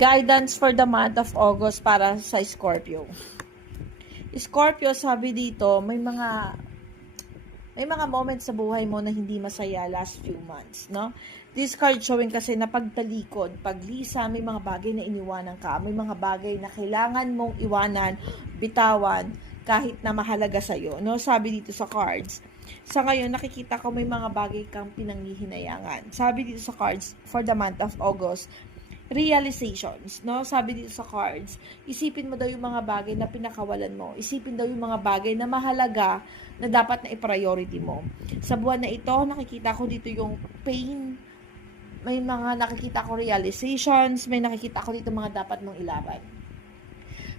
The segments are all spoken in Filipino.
Guidance for the month of August para sa Scorpio. Scorpio, sabi dito, may mga moments sa buhay mo na hindi masaya last few months, no? This card showing kasi na pagtalikod, paglisa, may mga bagay na iniwanan ka, may mga bagay na kailangan mong iwanan, bitawan, kahit na mahalaga sa'yo, no? Sabi dito sa cards. Sa ngayon, nakikita ko may mga bagay kang pinanghihinayangan. Sabi dito sa cards, for the month of August, realizations, no? Sabi dito sa cards, isipin mo daw yung mga bagay na pinakawalan mo. Isipin daw yung mga bagay na mahalaga na dapat na i-priority mo. Sa buwan na ito, nakikita ko dito yung pain, may mga nakikita ko realizations, may nakikita ko dito mga dapat mong ilaban.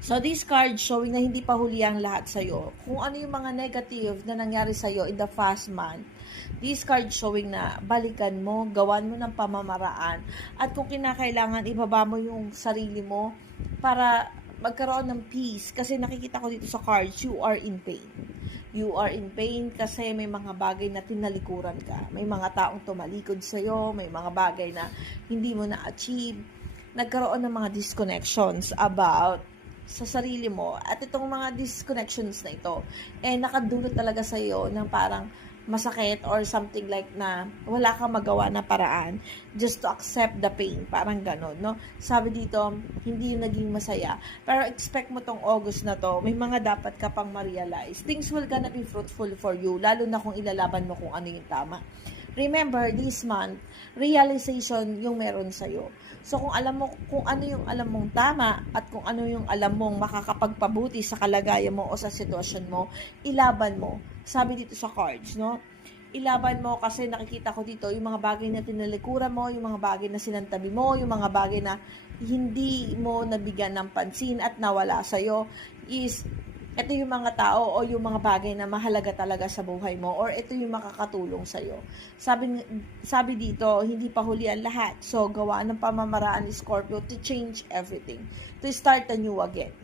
So, this card showing na hindi pa huli ang lahat sa'yo. Kung ano yung mga negative na nangyari sa'yo in the past month, this card showing na balikan mo, gawan mo ng pamamaraan, at kung kinakailangan, ibaba mo yung sarili mo para magkaroon ng peace. Kasi nakikita ko dito sa cards, you are in pain. You are in pain kasi may mga bagay na tinalikuran ka. May mga taong tumalikod sa'yo, may mga bagay na hindi mo na-achieve. Nagkaroon ng mga disconnections about sa sarili mo, at itong mga disconnections na ito nakadulot talaga sa iyo ng parang masakit or something like na wala kang magawa na paraan just to accept the pain, parang ganon, no? Sabi dito, hindi yung naging masaya, pero expect mo tong August na to, may mga dapat ka pang ma-realize. Things will gonna be fruitful for you, lalo na kung ilalaban mo kung ano yung tama. Remember, this month, realization yung meron sa'yo. So, kung alam mo, kung ano yung alam mong tama at kung ano yung alam mong makakapagpabuti sa kalagayan mo o sa sitwasyon mo, ilaban mo. Sabi dito sa cards, no? Ilaban mo kasi nakikita ko dito yung mga bagay na tinalikuran mo, yung mga bagay na sinantabi mo, yung mga bagay na hindi mo nabigyan ng pansin at nawala sa'yo is ito yung mga tao o yung mga bagay na mahalaga talaga sa buhay mo or ito yung makakatulong sa'yo. Sabi dito, hindi pa huli ang lahat. So, gawa ng pamamaraan ni Scorpio to change everything. To start anew again.